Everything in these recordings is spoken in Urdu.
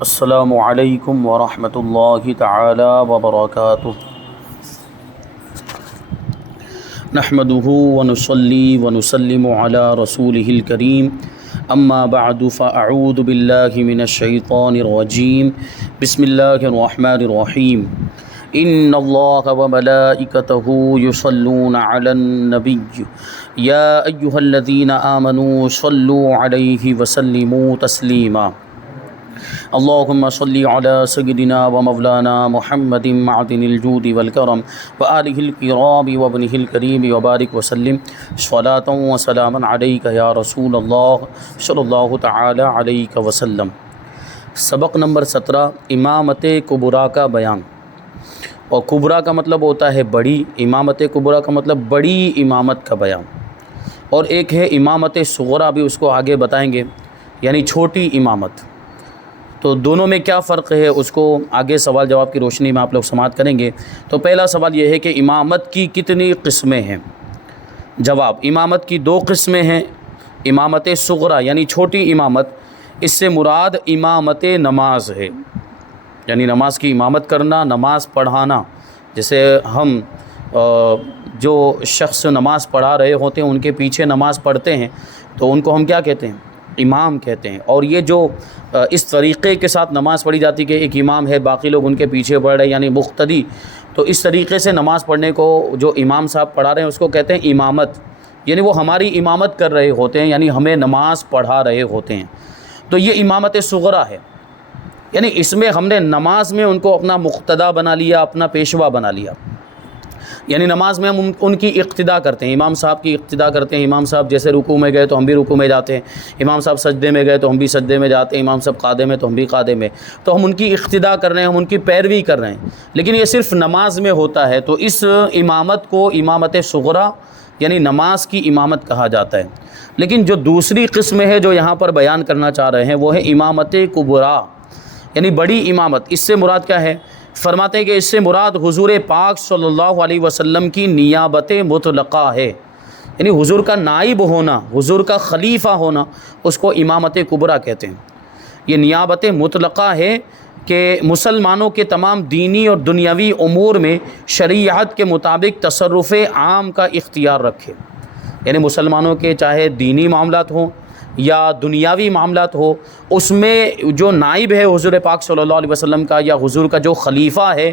السلام علیکم ورحمۃ اللہ تعالی وبرکاتہ۔ نحمده ونصلي ونسلم على رسوله الكريم اما بعد فاعوذ باللہ من الشیطان الرجیم بسم اللہ الرحمن الرحیم ان اللہ وملائکتہ یصلون علی النبی یا ایہا الذین آمنوا صلوا علیہ وسلموا تسلیما۔ اللہم صلی علی سیدنا و مولانا محمد معدن الجود والکرم وآلہ الکرام وابنہ الکریم وبارک وسلم صلاۃ و سلاما علیک یا رسول اللہ صلی اللہ تعالی علیہ وسلم۔ سبق نمبر 17، امامت کبریٰ کا بیان۔ اور کبریٰ کا مطلب ہوتا ہے بڑی، امامت کبریٰ کا مطلب بڑی امامت کا بیان، اور ایک ہے امامت صغریٰ، بھی اس کو آگے بتائیں گے، یعنی چھوٹی امامت۔ تو دونوں میں کیا فرق ہے اس کو آگے سوال جواب کی روشنی میں آپ لوگ سماعت کریں گے۔ تو پہلا سوال یہ ہے کہ امامت کی کتنی قسمیں ہیں؟ جواب، امامت کی 2 قسمیں ہیں۔ امامت صغریٰ یعنی چھوٹی امامت، اس سے مراد امامت نماز ہے، یعنی نماز کی امامت کرنا، نماز پڑھانا۔ جیسے ہم جو شخص نماز پڑھا رہے ہوتے ہیں ان کے پیچھے نماز پڑھتے ہیں تو ان کو ہم کیا کہتے ہیں؟ امام کہتے ہیں۔ اور یہ جو اس طریقے کے ساتھ نماز پڑھی جاتی کہ ایک امام ہے باقی لوگ ان کے پیچھے پڑھ رہے ہیں، یعنی مقتدی، تو اس طریقے سے نماز پڑھنے کو جو امام صاحب پڑھا رہے ہیں اس کو کہتے ہیں امامت، یعنی وہ ہماری امامت کر رہے ہوتے ہیں، یعنی ہمیں نماز پڑھا رہے ہوتے ہیں۔ تو یہ امامت صغریٰ ہے، یعنی اس میں ہم نے نماز میں ان کو اپنا مقتدا بنا لیا، اپنا پیشوا بنا لیا، یعنی نماز میں ہم ان کی اقتدا کرتے ہیں، امام صاحب کی اقتدا کرتے ہیں۔ امام صاحب جیسے رکوع میں گئے تو ہم بھی رکوع میں جاتے ہیں، امام صاحب سجدے میں گئے تو ہم بھی سجدے میں جاتے ہیں، امام صاحب قعدے میں تو ہم بھی قعدے میں، تو ہم ان کی اقتدا کر رہے ہیں، ہم ان کی پیروی کر رہے ہیں، لیکن یہ صرف نماز میں ہوتا ہے۔ تو اس امامت کو امامت صغریٰ یعنی نماز کی امامت کہا جاتا ہے۔ لیکن جو دوسری قسم ہے جو یہاں پر بیان کرنا چاہ رہے ہیں وہ ہے امامت کبریٰ، یعنی بڑی امامت۔ اس سے مراد کیا ہے؟ فرماتے ہیں کہ اس سے مراد حضور پاک صلی اللہ علیہ وسلم کی نیابت مطلقہ ہے، یعنی حضور کا نائب ہونا، حضور کا خلیفہ ہونا، اس کو امامت کبریٰ کہتے ہیں۔ یہ نیابت مطلقہ ہے کہ مسلمانوں کے تمام دینی اور دنیاوی امور میں شریعت کے مطابق تصرف عام کا اختیار رکھے، یعنی مسلمانوں کے چاہے دینی معاملات ہوں یا دنیاوی معاملات ہو، اس میں جو نائب ہے حضور پاک صلی اللہ علیہ وسلم کا یا حضور کا جو خلیفہ ہے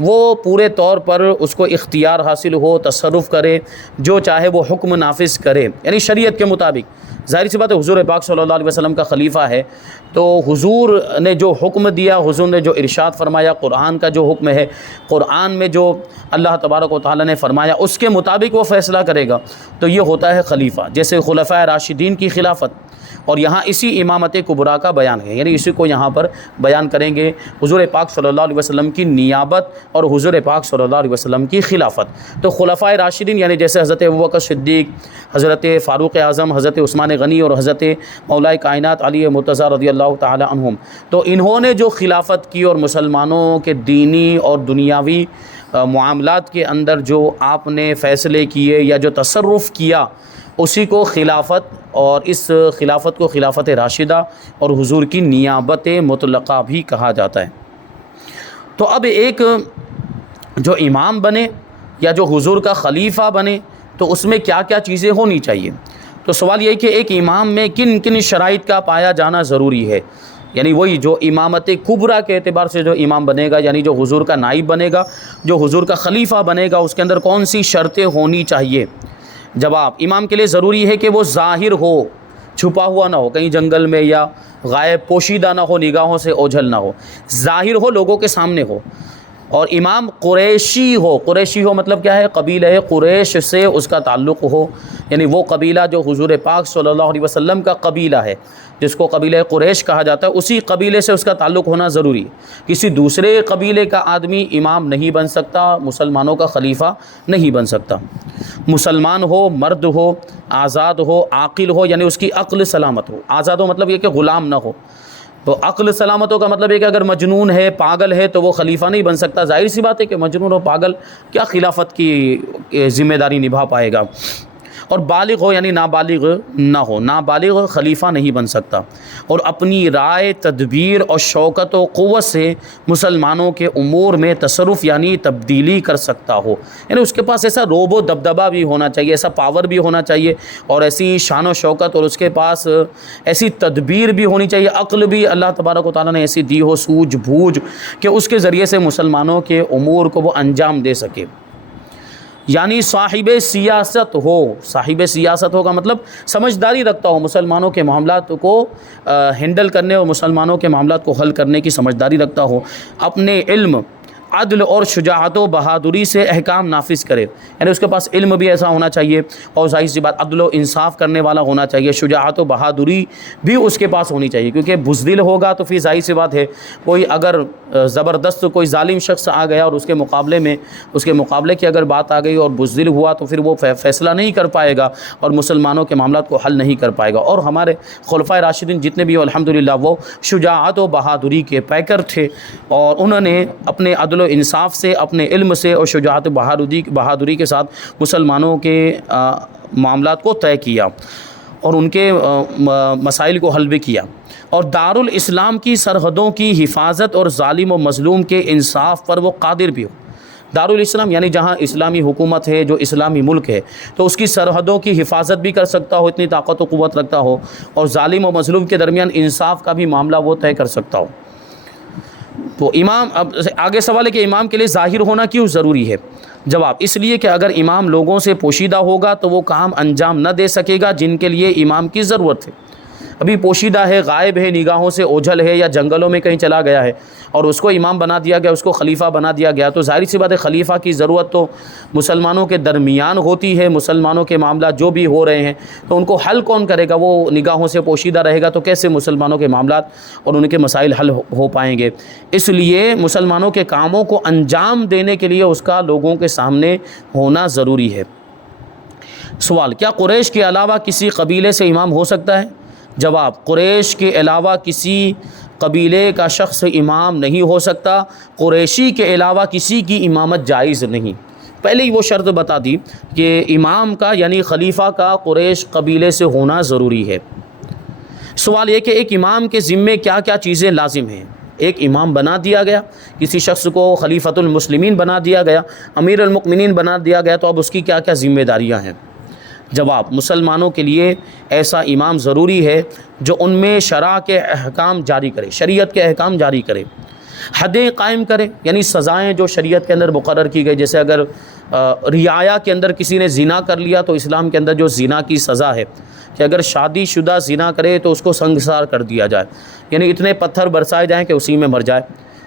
وہ پورے طور پر اس کو اختیار حاصل ہو، تصرف کرے، جو چاہے وہ حکم نافذ کرے، یعنی شریعت کے مطابق۔ ظاہر سی بات ہے حضور پاک صلی اللہ علیہ وسلم کا خلیفہ ہے تو حضور نے جو حکم دیا، حضور نے جو ارشاد فرمایا، قرآن کا جو حکم ہے، قرآن میں جو اللہ تبارک و تعالیٰ نے فرمایا اس کے مطابق وہ فیصلہ کرے گا، تو یہ ہوتا ہے خلیفہ۔ جیسے خلفائے راشدین کی خلافت، اور یہاں اسی امامت کبریٰ کا بیان ہے، یعنی اسی کو یہاں پر بیان کریں گے، حضور پاک صلی اللہ علیہ وسلم کی نیابت اور حضور پاک صلی اللہ علیہ وسلم کی خلافت۔ تو خلفائے راشدین یعنی جیسے حضرت ابوبکر صدیق، حضرت فاروق اعظم، حضرت عثمان غنی اور حضرت مولا کائنات علی مرتضیٰ رضی اللہ تعالی عنہم، تو انہوں نے جو خلافت کی اور مسلمانوں کے دینی اور دنیاوی معاملات کے اندر جو آپ نے فیصلے کیے یا جو تصرف کیا، اسی کو خلافت، اور اس خلافت کو خلافت راشدہ اور حضور کی نیابت مطلقہ بھی کہا جاتا ہے۔ تو اب ایک جو امام بنے یا جو حضور کا خلیفہ بنے تو اس میں کیا کیا چیزیں ہونی چاہیے؟ تو سوال یہ ہے کہ ایک امام میں کن کن شرائط کا پایا جانا ضروری ہے، یعنی وہی جو امامت کبریٰ کے اعتبار سے جو امام بنے گا، یعنی جو حضور کا نائب بنے گا، جو حضور کا خلیفہ بنے گا، اس کے اندر کون سی شرطیں ہونی چاہیے؟ جواب، امام کے لیے ضروری ہے کہ وہ ظاہر ہو، چھپا ہوا نہ ہو، کہیں جنگل میں یا غائب پوشیدہ نہ ہو، نگاہوں سے اوجھل نہ ہو، ظاہر ہو، لوگوں کے سامنے ہو، اور امام قریشی ہو۔ قریشی ہو مطلب کیا ہے؟ قبیلہ قریش سے اس کا تعلق ہو، یعنی وہ قبیلہ جو حضور پاک صلی اللہ علیہ وسلم کا قبیلہ ہے، جس کو قبیلہ قریش کہا جاتا ہے، اسی قبیلے سے اس کا تعلق ہونا ضروری ہے۔ کسی دوسرے قبیلے کا آدمی امام نہیں بن سکتا، مسلمانوں کا خلیفہ نہیں بن سکتا۔ مسلمان ہو، مرد ہو، آزاد ہو، عاقل ہو، یعنی اس کی عقل سلامت ہو۔ آزاد ہو مطلب یہ کہ غلام نہ ہو، تو عقل سلامت ہو کا مطلب ہے کہ اگر مجنون ہے، پاگل ہے تو وہ خلیفہ نہیں بن سکتا۔ ظاہر سی بات ہے کہ مجنون و پاگل کیا خلافت کی ذمہ داری نبھا پائے گا۔ اور بالغ ہو یعنی نابالغ نہ ہو، نابالغ خلیفہ نہیں بن سکتا، اور اپنی رائے، تدبیر اور شوکت و قوت سے مسلمانوں کے امور میں تصرف یعنی تبدیلی کر سکتا ہو، یعنی اس کے پاس ایسا روب و دبدبہ بھی ہونا چاہیے، ایسا پاور بھی ہونا چاہیے، اور ایسی شان و شوکت، اور اس کے پاس ایسی تدبیر بھی ہونی چاہیے، عقل بھی اللہ تبارک و تعالیٰ نے ایسی دی ہو، سوجھ بوجھ، کہ اس کے ذریعے سے مسلمانوں کے امور کو وہ انجام دے سکے، یعنی صاحب سیاست ہو۔ صاحب سیاست ہو کا مطلب سمجھداری رکھتا ہو، مسلمانوں کے معاملات کو ہینڈل کرنے اور مسلمانوں کے معاملات کو حل کرنے کی سمجھداری رکھتا ہو، اپنے علم، عدل اور شجاعت و بہادری سے احکام نافذ کرے، یعنی اس کے پاس علم بھی ایسا ہونا چاہیے، اور ظاہر سی بات عدل و انصاف کرنے والا ہونا چاہیے، شجاعت و بہادری بھی اس کے پاس ہونی چاہیے، کیونکہ بزدل ہوگا تو پھر ظاہر سی بات ہے کوئی اگر زبردست کوئی ظالم شخص آ گیا اور اس کے مقابلے کی اگر بات آ گئی اور بزدل ہوا تو پھر وہ فیصلہ نہیں کر پائے گا اور مسلمانوں کے معاملات کو حل نہیں کر پائے گا۔ اور ہمارے خلفائے راشدین جتنے بھی الحمدللہ وہ شجاعت و بہادری کے پیکر تھے، اور انہوں نے اپنے عدل و انصاف سے، اپنے علم سے اور شجاعت و بہادری کے ساتھ مسلمانوں کے معاملات کو طے کیا اور ان کے مسائل کو حل بھی کیا، اور دارالاسلام کی سرحدوں کی حفاظت اور ظالم و مظلوم کے انصاف پر وہ قادر بھی ہو۔ دارالاسلام یعنی جہاں اسلامی حکومت ہے، جو اسلامی ملک ہے، تو اس کی سرحدوں کی حفاظت بھی کر سکتا ہو، اتنی طاقت و قوت رکھتا ہو، اور ظالم و مظلوم کے درمیان انصاف کا بھی معاملہ وہ طے کر سکتا ہو۔ تو امام، اب آگے سوال ہے کہ امام کے لیے ظاہر ہونا کیوں ضروری ہے؟ جواب، اس لیے کہ اگر امام لوگوں سے پوشیدہ ہوگا تو وہ کام انجام نہ دے سکے گا جن کے لیے امام کی ضرورت ہے۔ ابھی پوشیدہ ہے، غائب ہے، نگاہوں سے اوجھل ہے، یا جنگلوں میں کہیں چلا گیا ہے اور اس کو امام بنا دیا گیا، اس کو خلیفہ بنا دیا گیا، تو ظاہر سی بات ہے خلیفہ کی ضرورت تو مسلمانوں کے درمیان ہوتی ہے، مسلمانوں کے معاملات جو بھی ہو رہے ہیں تو ان کو حل کون کرے گا؟ وہ نگاہوں سے پوشیدہ رہے گا تو کیسے مسلمانوں کے معاملات اور ان کے مسائل حل ہو پائیں گے؟ اس لیے مسلمانوں کے کاموں کو انجام دینے کے لیے اس کا لوگوں کے سامنے ہونا ضروری ہے۔ سوال، کیا قریش کے علاوہ کسی قبیلے سے امام ہو سکتا ہے؟ جواب، قریش کے علاوہ کسی قبیلے کا شخص امام نہیں ہو سکتا، قریشی کے علاوہ کسی کی امامت جائز نہیں۔ پہلے ہی وہ شرط بتا دی کہ امام کا یعنی خلیفہ کا قریش قبیلے سے ہونا ضروری ہے۔ سوال یہ کہ ایک امام کے ذمے کیا کیا چیزیں لازم ہیں؟ ایک امام بنا دیا گیا، کسی شخص کو خلیفۃ المسلمین بنا دیا گیا، امیر المؤمنین بنا دیا گیا، تو اب اس کی کیا کیا ذمہ داریاں ہیں؟ جواب، مسلمانوں کے لیے ایسا امام ضروری ہے جو ان میں شرع کے احکام جاری کرے، شریعت کے احکام جاری کرے، حدیں قائم کرے، یعنی سزائیں جو شریعت کے اندر مقرر کی گئی، جیسے اگر رعایا کے اندر کسی نے زنا کر لیا تو اسلام کے اندر جو زنا کی سزا ہے کہ اگر شادی شدہ زنا کرے تو اس کو سنگسار کر دیا جائے، یعنی اتنے پتھر برسائے جائیں کہ اسی میں مر جائے،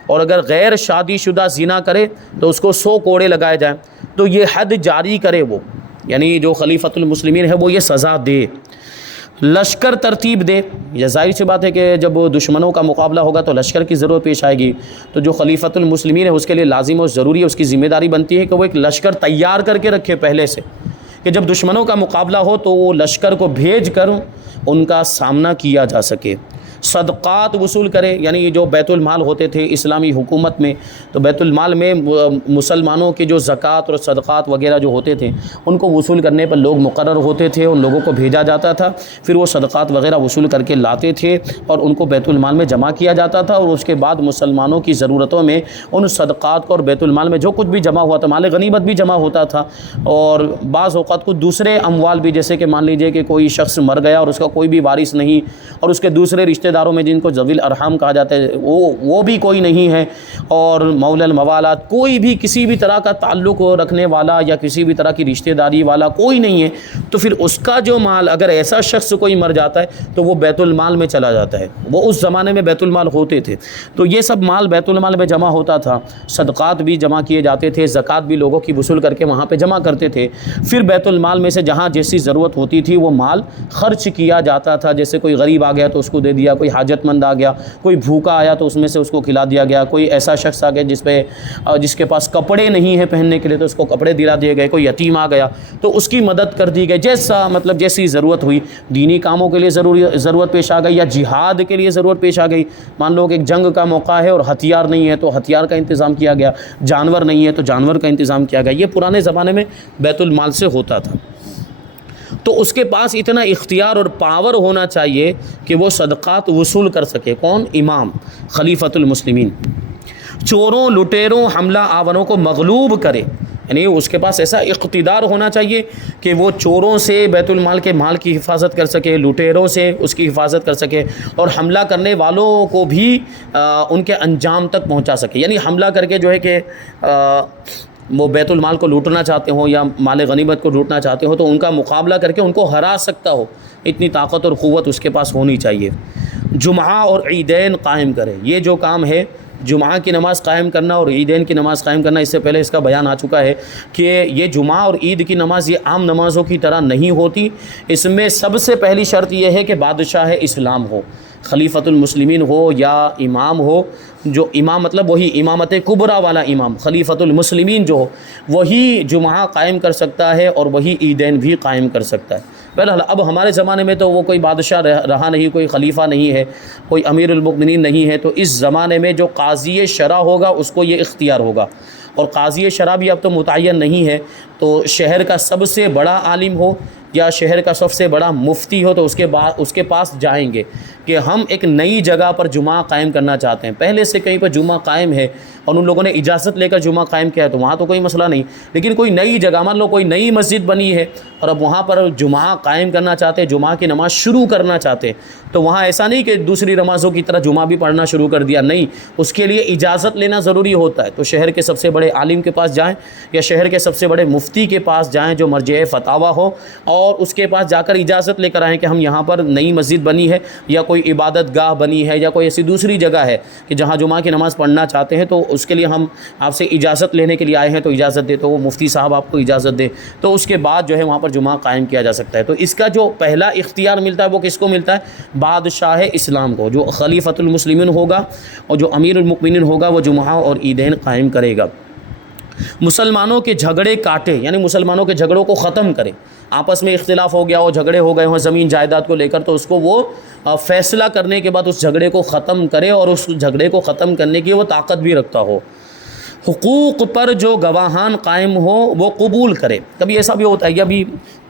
اور اگر غیر شادی شدہ زنا کرے تو اس کو 100 کوڑے لگائے جائیں، تو یہ حد جاری کرے وہ، یعنی جو خلیفۃ المسلمین ہے وہ یہ سزا دے، لشکر ترتیب دے۔ یہ ظاہر سی بات ہے کہ جب دشمنوں کا مقابلہ ہوگا تو لشکر کی ضرورت پیش آئے گی، تو جو خلیفۃ المسلمین ہے اس کے لیے لازم اور ضروری ہے، اس کی ذمہ داری بنتی ہے کہ وہ ایک لشکر تیار کر کے رکھے پہلے سے، کہ جب دشمنوں کا مقابلہ ہو تو وہ لشکر کو بھیج کر ان کا سامنا کیا جا سکے۔ صدقات وصول کرے، یعنی یہ جو بیت المال ہوتے تھے اسلامی حکومت میں، تو بیت المال میں مسلمانوں کے جو زکوٰۃ اور صدقات وغیرہ جو ہوتے تھے ان کو وصول کرنے پر لوگ مقرر ہوتے تھے، ان لوگوں کو بھیجا جاتا تھا، پھر وہ صدقات وغیرہ وصول کر کے لاتے تھے اور ان کو بیت المال میں جمع کیا جاتا تھا، اور اس کے بعد مسلمانوں کی ضرورتوں میں ان صدقات کو اور بیت المال میں جو کچھ بھی جمع ہوا تھا، مال غنیمت بھی جمع ہوتا تھا، اور بعض اوقات کو دوسرے اموال بھی، جیسے کہ مان لیجئے کہ کوئی شخص مر گیا اور اس کا کوئی بھی وارث نہیں، اور اس کے دوسرے رشتہ داروں میں جن کو ذوی الارحام کہا جاتا ہے وہ بھی کوئی نہیں ہے، اور مولا الموالات کوئی بھی کسی بھی طرح کا تعلق رکھنے والا یا کسی بھی طرح کی رشتہ داری والا کوئی نہیں ہے، تو پھر اس کا جو مال اگر ایسا شخص کوئی مر جاتا ہے تو وہ بیت المال میں چلا جاتا ہے۔ وہ اس زمانے میں بیت المال ہوتے تھے، تو یہ سب مال بیت المال میں جمع ہوتا تھا، صدقات بھی جمع کیے جاتے تھے، زکوٰۃ بھی لوگوں کی وصول کر کے وہاں پہ جمع کرتے تھے، پھر بیت المال میں سے جہاں جیسی ضرورت ہوتی تھی وہ مال خرچ کیا جاتا تھا، جیسے کوئی غریب آ گیا تو اس کو دے دیا، کوئی حاجت مند آ گیا، کوئی بھوکا آیا تو اس میں سے اس کو کھلا دیا گیا، کوئی ایسا شخص آ گیا جس کے پاس کپڑے نہیں ہیں پہننے کے لیے تو اس کو کپڑے دلا دیے گئے، کوئی یتیم آ گیا تو اس کی مدد کر دی گئی، جیسی ضرورت ہوئی، دینی کاموں کے لیے ضرورت پیش آ گئی یا جہاد کے لیے ضرورت پیش آ گئی، مان لو کہ ایک جنگ کا موقع ہے اور ہتھیار نہیں ہے تو ہتھیار کا انتظام کیا گیا، جانور نہیں ہے تو جانور کا انتظام کیا گیا، یہ پرانے زمانے میں بیت المال سے ہوتا تھا۔ تو اس کے پاس اتنا اختیار اور پاور ہونا چاہیے کہ وہ صدقات وصول کر سکے۔ کون؟ امام خلیفۃ المسلمین۔ چوروں، لٹیروں، حملہ آوروں کو مغلوب کرے، یعنی اس کے پاس ایسا اقتدار ہونا چاہیے کہ وہ چوروں سے بیت المال کے مال کی حفاظت کر سکے، لٹیروں سے اس کی حفاظت کر سکے، اور حملہ کرنے والوں کو بھی ان کے انجام تک پہنچا سکے۔ یعنی حملہ کر کے جو ہے کہ وہ بیت المال کو لوٹنا چاہتے ہوں یا مال غنیمت کو لوٹنا چاہتے ہوں تو ان کا مقابلہ کر کے ان کو ہرا سکتا ہو، اتنی طاقت اور قوت اس کے پاس ہونی چاہیے۔ جمعہ اور عیدین قائم کرے، یہ جو کام ہے جمعہ کی نماز قائم کرنا اور عیدین کی نماز قائم کرنا، اس سے پہلے اس کا بیان آ چکا ہے کہ یہ جمعہ اور عید کی نماز یہ عام نمازوں کی طرح نہیں ہوتی۔ اس میں سب سے پہلی شرط یہ ہے کہ بادشاہ اسلام ہو، خلیفۃ المسلمین ہو یا امام ہو، جو امام مطلب وہی امامت کبریٰ والا امام، خلیفۃ المسلمین جو ہو وہی جمعہ قائم کر سکتا ہے اور وہی عیدین بھی قائم کر سکتا ہے۔ بہرحال اب ہمارے زمانے میں تو وہ کوئی بادشاہ رہا نہیں، کوئی خلیفہ نہیں ہے، کوئی امیر المؤمنین نہیں ہے، تو اس زمانے میں جو قاضی شرع ہوگا اس کو یہ اختیار ہوگا، اور قاضی شرع بھی اب تو متعین نہیں ہے، تو شہر کا سب سے بڑا عالم ہو یا شہر کا سب سے بڑا مفتی ہو تو اس کے پاس جائیں گے کہ ہم ایک نئی جگہ پر جمعہ قائم کرنا چاہتے ہیں، پہلے سے کہیں پر جمعہ قائم ہے اور ان لوگوں نے اجازت لے کر جمعہ قائم کیا ہے تو وہاں تو کوئی مسئلہ نہیں، لیکن کوئی نئی جگہ مان لو کوئی نئی مسجد بنی ہے اور اب وہاں پر جمعہ قائم کرنا چاہتے ہیں، جمعہ کی نماز شروع کرنا چاہتے ہیں، تو وہاں ایسا نہیں کہ دوسری نمازوں کی طرح جمعہ بھی پڑھنا شروع کر دیا، نہیں، اس کے لیے اجازت لینا ضروری ہوتا ہے۔ تو شہر کے سب سے بڑے عالم کے پاس جائیں یا شہر کے سب سے بڑے مفتی کے پاس جائیں جو مرجع فتاویٰ ہو، اور اس کے پاس جا کر اجازت لے کر آئیں کہ ہم یہاں پر نئی مسجد بنی ہے یا کوئی عبادت گاہ بنی ہے یا کوئی ایسی دوسری جگہ ہے کہ جہاں جمعہ کی نماز پڑھنا چاہتے ہیں، تو اس کے لیے ہم آپ سے اجازت لینے کے لیے آئے ہیں، تو اجازت دے، تو وہ مفتی صاحب آپ کو اجازت دے، تو اس کے بعد جو ہے وہاں پر جمعہ قائم کیا جا سکتا ہے۔ تو اس کا جو پہلا اختیار ملتا ہے وہ کس کو ملتا ہے؟ بادشاہ اسلام کو، جو خلیفۃ المسلمین ہوگا اور جو امیر المؤمنین ہوگا وہ جمعہ اور عیدین قائم کرے گا۔ مسلمانوں کے جھگڑے کاٹے، یعنی مسلمانوں کے جھگڑوں کو ختم کرے، آپس میں اختلاف ہو گیا ہو، جھگڑے ہو گئے ہوں زمین جائیداد کو لے کر، تو اس کو وہ فیصلہ کرنے کے بعد اس جھگڑے کو ختم کرے اور اس جھگڑے کو ختم کرنے کی وہ طاقت بھی رکھتا ہو۔ حقوق پر جو گواہان قائم ہو وہ قبول کرے۔ کبھی ایسا بھی ہوتا ہے کہ ابھی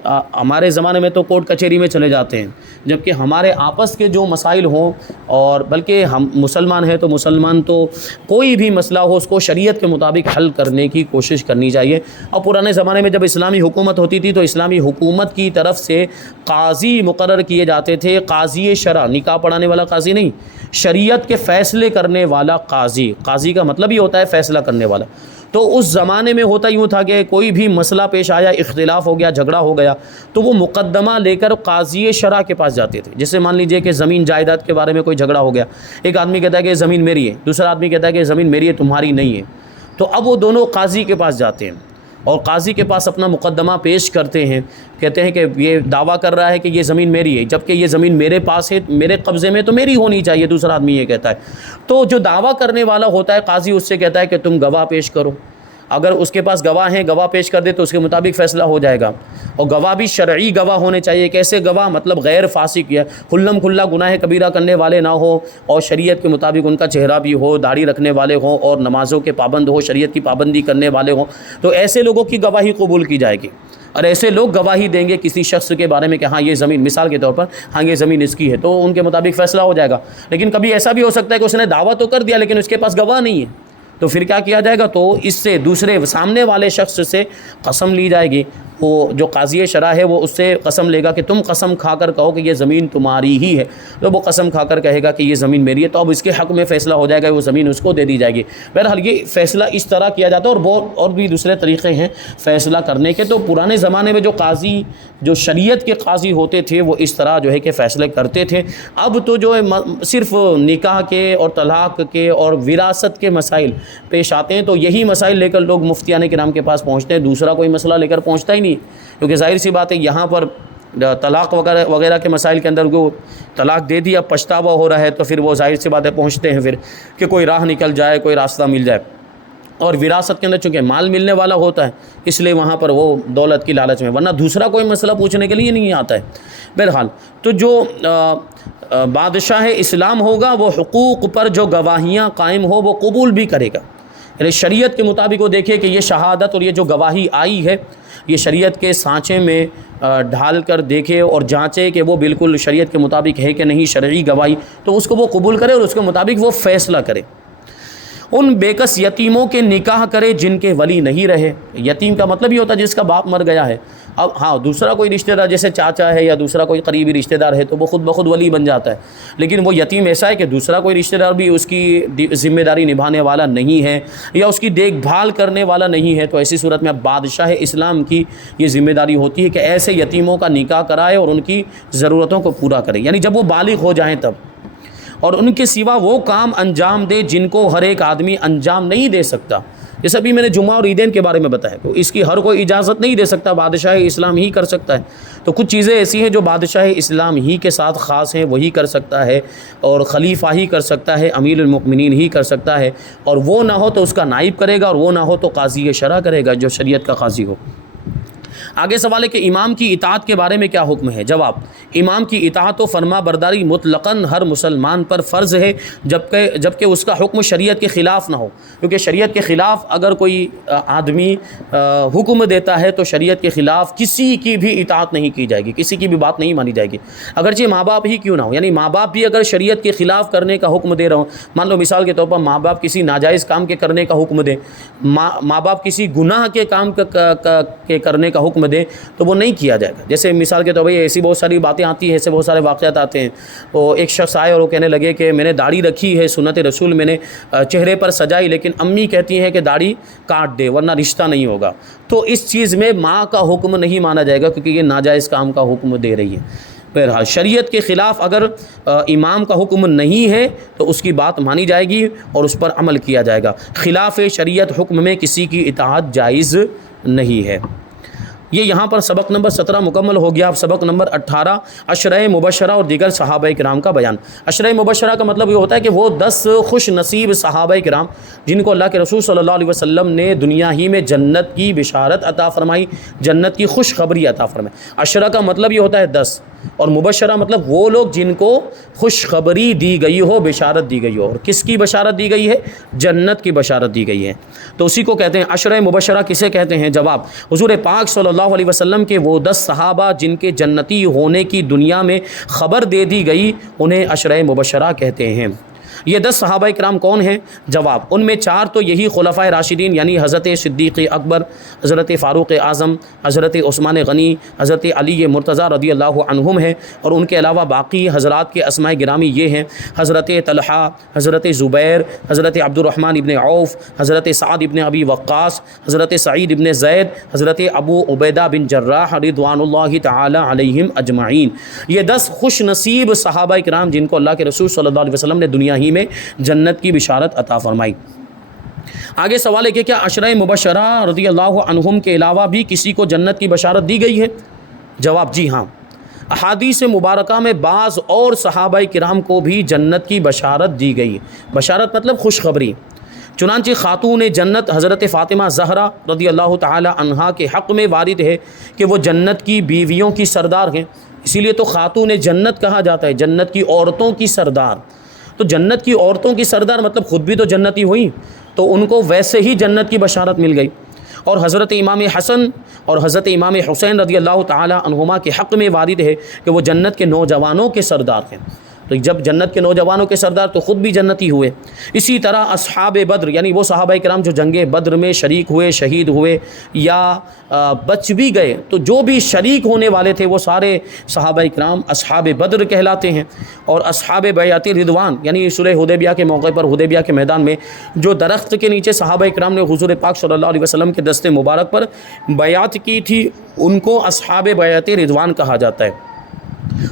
ہمارے زمانے میں تو کورٹ کچہری میں چلے جاتے ہیں، جبکہ ہمارے آپس کے جو مسائل ہوں، اور بلکہ ہم مسلمان ہیں تو مسلمان تو کوئی بھی مسئلہ ہو اس کو شریعت کے مطابق حل کرنے کی کوشش کرنی چاہیے۔ اور پرانے زمانے میں جب اسلامی حکومت ہوتی تھی تو اسلامی حکومت کی طرف سے قاضی مقرر کیے جاتے تھے، قاضی شرع، نکاح پڑھانے والا قاضی نہیں، شریعت کے فیصلے کرنے والا قاضی۔ قاضی کا مطلب ہی ہوتا ہے فیصلہ کرنے والا۔ تو اس زمانے میں ہوتا یوں تھا کہ کوئی بھی مسئلہ پیش آیا، اختلاف ہو گیا، جھگڑا ہو گیا، تو وہ مقدمہ لے کر قاضی شرع کے پاس جاتے تھے۔ جیسے مان لیجئے کہ زمین جائیداد کے بارے میں کوئی جھگڑا ہو گیا، ایک آدمی کہتا ہے کہ زمین میری ہے، دوسرا آدمی کہتا ہے کہ زمین میری ہے تمہاری نہیں ہے، تو اب وہ دونوں قاضی کے پاس جاتے ہیں اور قاضی کے پاس اپنا مقدمہ پیش کرتے ہیں، کہتے ہیں کہ یہ دعویٰ کر رہا ہے کہ یہ زمین میری ہے، جبکہ یہ زمین میرے پاس ہے، میرے قبضے میں، تو میری ہونی چاہیے، دوسرا آدمی یہ کہتا ہے۔ تو جو دعویٰ کرنے والا ہوتا ہے قاضی اس سے کہتا ہے کہ تم گواہ پیش کرو، اگر اس کے پاس گواہ ہیں، گواہ پیش کر دے تو اس کے مطابق فیصلہ ہو جائے گا، اور گواہ بھی شرعی گواہ ہونے چاہیے۔ کیسے گواہ؟ مطلب غیر فاسق یا کھلم کھلا گناہ کبیرہ کرنے والے نہ ہو، اور شریعت کے مطابق ان کا چہرہ بھی ہو، داڑھی رکھنے والے ہوں، اور نمازوں کے پابند ہو، شریعت کی پابندی کرنے والے ہوں، تو ایسے لوگوں کی گواہی قبول کی جائے گی۔ اور ایسے لوگ گواہی دیں گے کسی شخص کے بارے میں کہ ہاں یہ زمین، مثال کے طور پر ہاں یہ زمین اس کی ہے، تو ان کے مطابق فیصلہ ہو جائے گا۔ لیکن کبھی ایسا بھی ہو سکتا ہے کہ اس نے دعویٰ تو کر دیا لیکن اس کے پاس گواہ نہیں ہے، تو پھر کیا کیا جائے گا؟ تو اس سے دوسرے سامنے والے شخص سے قسم لی جائے گی، وہ جو قاضی شرع ہے وہ اس سے قسم لے گا کہ تم قسم کھا کر کہو کہ یہ زمین تمہاری ہی ہے، تو وہ قسم کھا کر کہے گا کہ یہ زمین میری ہے، تو اب اس کے حق میں فیصلہ ہو جائے گا، وہ زمین اس کو دے دی جائے گی۔ بہرحال یہ فیصلہ اس طرح کیا جاتا ہے، اور بہت اور بھی دوسرے طریقے ہیں فیصلہ کرنے کے۔ تو پرانے زمانے میں جو قاضی، جو شریعت کے قاضی ہوتے تھے وہ اس طرح جو ہے کہ فیصلے کرتے تھے۔ اب تو جو ہے صرف نکاح کے اور طلاق کے اور وراثت کے مسائل پیش آتے ہیں، تو یہی مسائل لے کر لوگ مفتیان کرام کے پاس پہنچتے ہیں، دوسرا کوئی مسئلہ لے کر پہنچتا ہی نہیں، کیونکہ ظاہر سی بات ہے یہاں پر طلاق وغیرہ کے مسائل کے اندر وہ طلاق دے دی، اب پچھتاوا ہو رہا ہے، تو پھر وہ ظاہر سی بات ہے پہنچتے ہیں پھر کہ کوئی راہ نکل جائے، کوئی راستہ مل جائے۔ اور وراثت کے اندر چونکہ مال ملنے والا ہوتا ہے اس لیے وہاں پر وہ دولت کی لالچ میں، ورنہ دوسرا کوئی مسئلہ پوچھنے کے لیے نہیں آتا ہے۔ بہرحال تو جو بادشاہ اسلام ہوگا وہ حقوق پر جو گواہیاں قائم ہو وہ قبول بھی کرے گا، یعنی شریعت کے مطابق وہ دیکھے کہ یہ شہادت اور یہ جو گواہی آئی ہے یہ شریعت کے سانچے میں ڈھال کر دیکھے اور جانچے کہ وہ بالکل شریعت کے مطابق ہے کہ نہیں شرعی گواہی، تو اس کو وہ قبول کرے اور اس کے مطابق وہ فیصلہ کرے۔ ان بیکس یتیموں کے نکاح کرے جن کے ولی نہیں رہے۔ یتیم کا مطلب یہ ہوتا ہے جس کا باپ مر گیا ہے۔ اب ہاں دوسرا کوئی رشتہ دار جیسے چاچا ہے یا دوسرا کوئی قریبی رشتہ دار ہے تو وہ خود بخود ولی بن جاتا ہے، لیکن وہ یتیم ایسا ہے کہ دوسرا کوئی رشتہ دار بھی اس کی ذمہ داری نبھانے والا نہیں ہے یا اس کی دیکھ بھال کرنے والا نہیں ہے، تو ایسی صورت میں اب بادشاہ اسلام کی یہ ذمہ داری ہوتی ہے کہ ایسے یتیموں کا نکاح کرائے اور ان کی ضرورتوں کو پورا کرے، یعنی جب وہ بالغ ہو جائیں تب، اور ان کے سوا وہ کام انجام دے جن کو ہر ایک آدمی انجام نہیں دے سکتا۔ جیسے ابھی میں نے جمعہ اور عیدین کے بارے میں بتایا تو اس کی ہر کوئی اجازت نہیں دے سکتا، بادشاہ اسلام ہی کر سکتا ہے۔ تو کچھ چیزیں ایسی ہیں جو بادشاہ اسلام ہی کے ساتھ خاص ہیں، وہی کر سکتا ہے، اور خلیفہ ہی کر سکتا ہے، امیر المؤمنین ہی کر سکتا ہے، اور وہ نہ ہو تو اس کا نائب کرے گا، اور وہ نہ ہو تو قاضی شرع کرے گا جو شریعت کا قاضی ہو۔ آگے سوال ہے کہ امام کی اطاعت کے بارے میں کیا حکم ہے؟ جواب: امام کی اطاعت و فرما برداری مطلقاً ہر مسلمان پر فرض ہے جبکہ اس کا حکم شریعت کے خلاف نہ ہو، کیونکہ شریعت کے خلاف اگر کوئی آدمی حکم دیتا ہے تو شریعت کے خلاف کسی کی بھی اطاعت نہیں کی جائے گی، کسی کی بھی بات نہیں مانی جائے گی، اگرچہ ماں باپ ہی کیوں نہ ہو۔ یعنی ماں باپ بھی اگر شریعت کے خلاف کرنے کا حکم دے رہا ہوں، مان لو مثال کے طور پر ماں باپ کسی ناجائز کام کے کرنے کا حکم دیں، ماں باپ کسی گناہ کے کام کے کرنے کا حکم دے تو وہ نہیں کیا جائے گا۔ جیسے مثال کے طور پر ایسی بہت ساری باتیں آتی ہیں، ایسے بہت سارے واقعات آتے ہیں۔ وہ ایک شخص آئے اور وہ کہنے لگے کہ میں نے داڑھی رکھی ہے، سنت رسول میں نے چہرے پر سجائی، لیکن امی کہتی ہیں کہ داڑھی کاٹ دے ورنہ رشتہ نہیں ہوگا، تو اس چیز میں ماں کا حکم نہیں مانا جائے گا کیونکہ یہ ناجائز کام کا حکم دے رہی ہے۔ بہرحال شریعت کے خلاف اگر امام کا حکم نہیں ہے تو اس کی بات مانی جائے گی اور اس پر عمل کیا جائے گا۔ خلاف شریعت حکم میں کسی کی اطاعت جائز نہیں ہے۔ یہ یہاں پر سبق نمبر 17 مکمل ہو گیا۔ اب سبق نمبر 18 عشرۂ مبشرہ اور دیگر صحابہ کرام کا بیان۔ عشرۂ مبشرہ کا مطلب یہ ہوتا ہے کہ وہ 10 خوش نصیب صحابہ کرام جن کو اللہ کے رسول صلی اللہ علیہ وسلم نے دنیا ہی میں جنت کی بشارت عطا فرمائی، جنت کی خوشخبری عطا فرمائی۔ عشرہ کا مطلب یہ ہوتا ہے 10، اور مبشرہ مطلب وہ لوگ جن کو خوشخبری دی گئی ہو، بشارت دی گئی ہو، اور کس کی بشارت دی گئی ہے؟ جنت کی بشارت دی گئی ہے، تو اسی کو کہتے ہیں عشرۂ مبشرہ۔ کسے کہتے ہیں؟ جواب: حضور پاک صلی اللہ علیہ وسلم کے وہ 10 صحابہ جن کے جنتی ہونے کی دنیا میں خبر دے دی گئی انہیں عشرۂ مبشرہ کہتے ہیں۔ یہ 10 صحابہ کرام کون ہیں؟ جواب: ان میں 4 تو یہی خلفائے راشدین یعنی حضرت صدیق اکبر، حضرت فاروق اعظم، حضرت عثمان غنی، حضرت علی مرتضیٰ رضی اللہ عنہم ہیں، اور ان کے علاوہ باقی حضرات کے اسماء گرامی یہ ہیں: حضرت طلحہ، حضرت زبیر، حضرت عبد الرحمن ابن عوف، حضرت سعد ابن ابی وقاص، حضرت سعید ابن زید، حضرت ابو عبیدہ بن جراح رضوان اللہ تعالی علیہم اجمعین۔ یہ 10 خوش نصیب صحابہ کرام جن کو اللہ کے رسول صلی اللہ علیہ وسلم نے دنیا ہی میں جنت کی بشارت عطا فرمائی۔ آگے سوال ہے کہ کیا عشرۂ مبشرہ رضی اللہ عنہم کے علاوہ بھی کسی کو جنت کی بشارت دی گئی ہے؟ جواب: جی ہاں، احادیث مبارکہ میں بعض اور صحابہ کرام کو بھی جنت کی بشارت دی گئی۔ بشارت مطلب خوشخبری۔ چنانچہ خاتون جنت حضرت فاطمہ زہرا رضی اللہ تعالی عنہا کے حق میں وارد ہے کہ وہ جنت کی بیویوں کی سردار ہیں، اسی لیے تو خاتون جنت کہا جاتا ہے، جنت کی عورتوں کی سردار۔ تو جنت کی عورتوں کی سردار مطلب خود بھی تو جنتی ہوئی، تو ان کو ویسے ہی جنت کی بشارت مل گئی۔ اور حضرت امام حسن اور حضرت امام حسین رضی اللہ تعالی عنہما کے حق میں وارد ہے کہ وہ جنت کے نوجوانوں کے سردار ہیں، تو جب جنت کے نوجوانوں کے سردار تو خود بھی جنتی ہوئے۔ اسی طرح اصحاب بدر یعنی وہ صحابہ کرام جو جنگ بدر میں شریک ہوئے، شہید ہوئے یا بچ بھی گئے، تو جو بھی شریک ہونے والے تھے وہ سارے صحابہ کرام اصحاب بدر کہلاتے ہیں۔ اور اصحاب بیعت رضوان یعنی صلح حدیبیہ کے موقع پر حدیبیہ کے میدان میں جو درخت کے نیچے صحابہ کرام نے حضور پاک صلی اللہ علیہ وسلم کے دست مبارک پر بیعت کی تھی، ان کو اصحاب بیعت رضوان کہا جاتا ہے،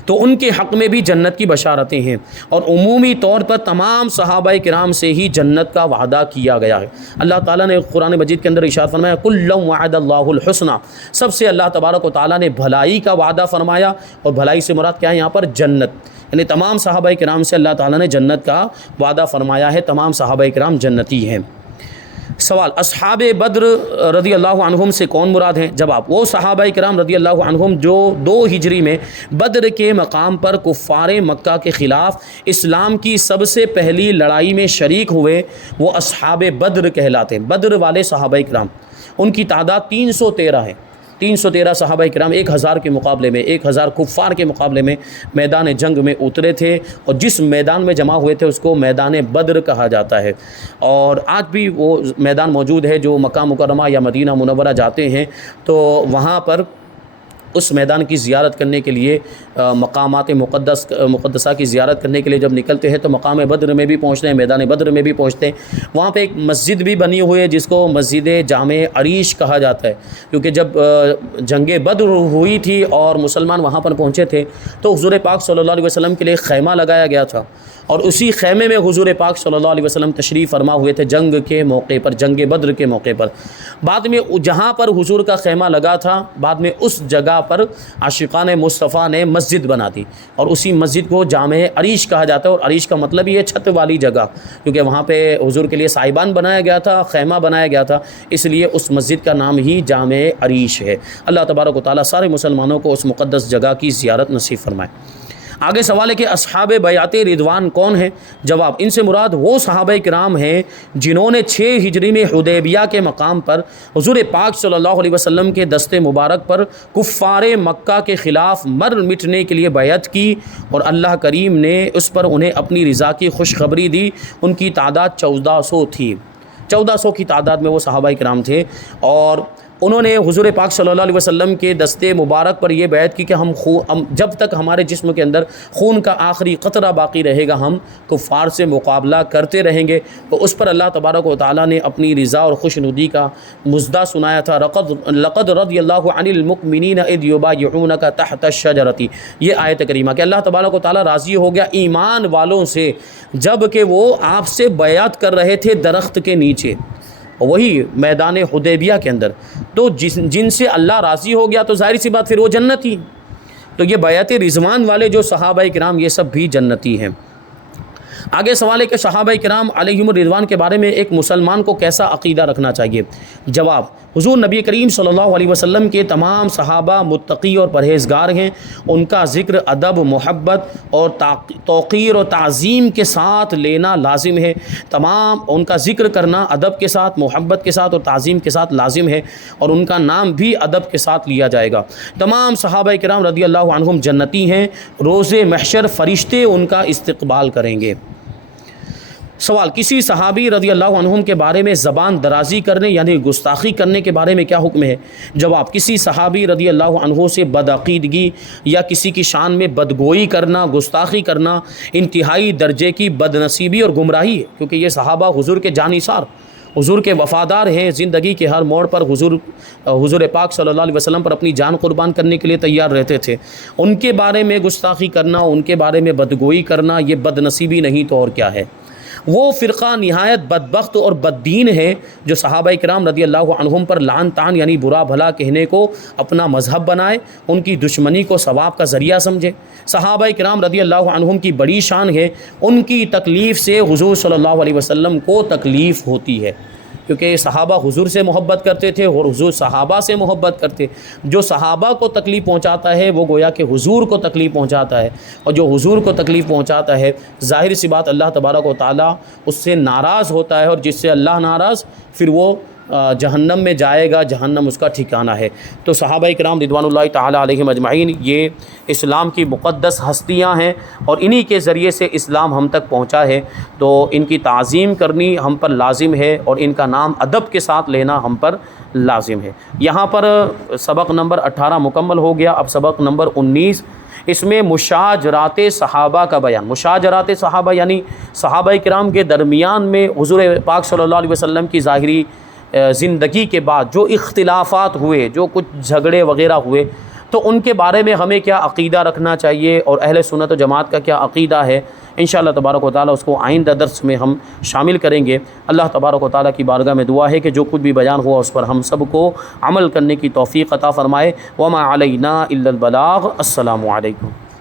تو ان کے حق میں بھی جنت کی بشارتیں ہیں۔ اور عمومی طور پر تمام صحابہ کرام سے ہی جنت کا وعدہ کیا گیا ہے۔ اللہ تعالیٰ نے قرآن مجید کے اندر ارشاد فرمایا کُلًّا وعد اللہ الحسنى، سب سے اللہ تبارک و تعالیٰ نے بھلائی کا وعدہ فرمایا، اور بھلائی سے مراد کیا ہے یہاں پر؟ جنت، یعنی تمام صحابہ کرام سے اللہ تعالیٰ نے جنت کا وعدہ فرمایا ہے، تمام صحابہ کرام جنتی ہیں۔ سوال: اصحاب بدر رضی اللہ عنہم سے کون مراد ہیں؟ جواب: وہ صحابہ کرام رضی اللہ عنہم جو 2 ہجری میں بدر کے مقام پر کفار مکہ کے خلاف اسلام کی سب سے پہلی لڑائی میں شریک ہوئے، وہ اصحاب بدر کہلاتے ہیں۔ بدر والے صحابہ کرام ان کی تعداد 313 ہے، 313 صحابہ کرام 1000 کے مقابلے میں 1000 کفار کے مقابلے میں میدان جنگ میں اترے تھے، اور جس میدان میں جمع ہوئے تھے اس کو میدان بدر کہا جاتا ہے، اور آج بھی وہ میدان موجود ہے۔ جو مکہ مکرمہ یا مدینہ منورہ جاتے ہیں تو وہاں پر اس میدان کی زیارت کرنے کے لیے، مقامات مقدسہ کی زیارت کرنے کے لیے جب نکلتے ہیں تو مقام بدر میں بھی پہنچتے ہیں، میدان بدر میں بھی پہنچتے ہیں۔ وہاں پہ ایک مسجد بھی بنی ہوئی ہے جس کو مسجد جامع عریش کہا جاتا ہے، کیونکہ جب جنگ بدر ہوئی تھی اور مسلمان وہاں پر پہنچے تھے تو حضور پاک صلی اللہ علیہ وسلم کے لیے خیمہ لگایا گیا تھا، اور اسی خیمے میں حضور پاک صلی اللہ علیہ وسلم تشریف فرما ہوئے تھے جنگ کے موقع پر، جنگ بدر کے موقع پر۔ بعد میں جہاں پر حضور کا خیمہ لگا تھا، بعد میں اس جگہ پر عاشقان مصطفیٰ نے مسجد بنا دی، اور اسی مسجد کو جامع عریش کہا جاتا ہے، اور عریش کا مطلب ہی ہے چھت والی جگہ، کیونکہ وہاں پہ حضور کے لیے سائبان بنایا گیا تھا، خیمہ بنایا گیا تھا، اس لیے اس مسجد کا نام ہی جامع عریش ہے۔ اللہ تبارک و تعالیٰ سارے مسلمانوں کو اس مقدس جگہ کی زیارت نصیب فرمائے۔ آگے سوال ہے کہ اصحاب بیعت رضوان کون ہیں؟ جواب، ان سے مراد وہ صحابہ کرام ہیں جنہوں نے 6 ہجری میں حدیبیہ کے مقام پر حضور پاک صلی اللہ علیہ وسلم کے دست مبارک پر کفار مکہ کے خلاف مر مٹنے کے لیے بیعت کی، اور اللہ کریم نے اس پر انہیں اپنی رضا کی خوشخبری دی۔ ان کی تعداد 1400 تھی، 1400 کی تعداد میں وہ صحابہ کرام تھے، اور انہوں نے حضور پاک صلی اللہ علیہ وسلم کے دست مبارک پر یہ بیعت کی کہ ہم جب تک ہمارے جسم کے اندر خون کا آخری قطرہ باقی رہے گا ہم کفار سے مقابلہ کرتے رہیں گے۔ تو اس پر اللہ تبارک و تعالیٰ نے اپنی رضا اور خوشنودی کا مژدہ سنایا تھا۔ لقد رضی اللہ عن المؤمنین اذ یبایعونک تحت الشجرۃ، یہ آیت کریمہ کہ اللہ تبارک و تعالیٰ راضی ہو گیا ایمان والوں سے جب کہ وہ آپ سے بیعت کر رہے تھے درخت کے نیچے، وہی میدان حدیبیہ کے اندر۔ تو جن سے اللہ راضی ہو گیا تو ظاہر سی بات پھر وہ جنتی، تو یہ بیعت رضوان والے جو صحابہ کرام یہ سب بھی جنتی ہیں۔ آگے سوال ہے کہ صحابہ کرام علیہم الرضوان کے بارے میں ایک مسلمان کو کیسا عقیدہ رکھنا چاہیے؟ جواب، حضور نبی کریم صلی اللہ علیہ وسلم کے تمام صحابہ متقی اور پرہیزگار ہیں، ان کا ذکر ادب، محبت اور توقیر اور تعظیم کے ساتھ لینا لازم ہے، ان کا ذکر کرنا ادب کے ساتھ، محبت کے ساتھ اور تعظیم کے ساتھ لازم ہے، اور ان کا نام بھی ادب کے ساتھ لیا جائے گا۔ تمام صحابہ کرام رضی اللہ عنہم جنتی ہیں، روز محشر فرشتے ان کا استقبال کریں گے۔ سوال، کسی صحابی رضی اللہ عنہم کے بارے میں زبان درازی کرنے یعنی گستاخی کرنے کے بارے میں کیا حکم ہے؟ جواب، کسی صحابی رضی اللہ عنہ سے بدعقیدگی یا کسی کی شان میں بدگوئی کرنا، گستاخی کرنا انتہائی درجے کی بدنصیبی اور گمراہی ہے، کیونکہ یہ صحابہ حضور کے جانثار، حضور کے وفادار ہیں، زندگی کے ہر موڑ پر حضور پاک صلی اللہ علیہ وسلم پر اپنی جان قربان کرنے کے لیے تیار رہتے تھے۔ ان کے بارے میں گستاخی کرنا، ان کے بارے میں بدگوئی کرنا یہ بدنصیبی نہیں تو اور کیا ہے؟ وہ فرقہ نہایت بدبخت اور بددین ہے جو صحابہ کرام رضی اللہ عنہم پر لعن طعن یعنی برا بھلا کہنے کو اپنا مذہب بنائے، ان کی دشمنی کو ثواب کا ذریعہ سمجھے۔ صحابہ کرام رضی اللہ عنہم کی بڑی شان ہے، ان کی تکلیف سے حضور صلی اللہ علیہ وسلم کو تکلیف ہوتی ہے، کیونکہ صحابہ حضور سے محبت کرتے تھے اور حضور صحابہ سے محبت کرتے۔ جو صحابہ کو تکلیف پہنچاتا ہے وہ گویا کہ حضور کو تکلیف پہنچاتا ہے، اور جو حضور کو تکلیف پہنچاتا ہے ظاہر سی بات اللہ تبارک و تعالیٰ اس سے ناراض ہوتا ہے، اور جس سے اللہ ناراض پھر وہ جہنم میں جائے گا، جہنم اس کا ٹھکانہ ہے۔ تو صحابہ کرام رضوان اللہ تعالیٰ علیہم اجمعین یہ اسلام کی مقدس ہستیاں ہیں، اور انہی کے ذریعے سے اسلام ہم تک پہنچا ہے، تو ان کی تعظیم کرنی ہم پر لازم ہے، اور ان کا نام ادب کے ساتھ لینا ہم پر لازم ہے۔ یہاں پر سبق نمبر 18 مکمل ہو گیا، اب سبق نمبر 19، اس میں مشاجرات صحابہ کا بیان۔ مشاجرات صحابہ یعنی صحابہ کرام کے درمیان میں حضور پاک صلی اللہ علیہ وسلم کی ظاہری زندگی کے بعد جو اختلافات ہوئے، جو کچھ جھگڑے وغیرہ ہوئے، تو ان کے بارے میں ہمیں کیا عقیدہ رکھنا چاہیے اور اہل سنت و جماعت کا کیا عقیدہ ہے، انشاءاللہ تبارک و تعالیٰ اس کو آئندہ درس میں ہم شامل کریں گے۔ اللہ تبارک و تعالیٰ کی بارگاہ میں دعا ہے کہ جو کچھ بھی بیان ہوا اس پر ہم سب کو عمل کرنے کی توفیق عطا فرمائے۔ وما علینا الا البلاغ۔ السلام علیکم۔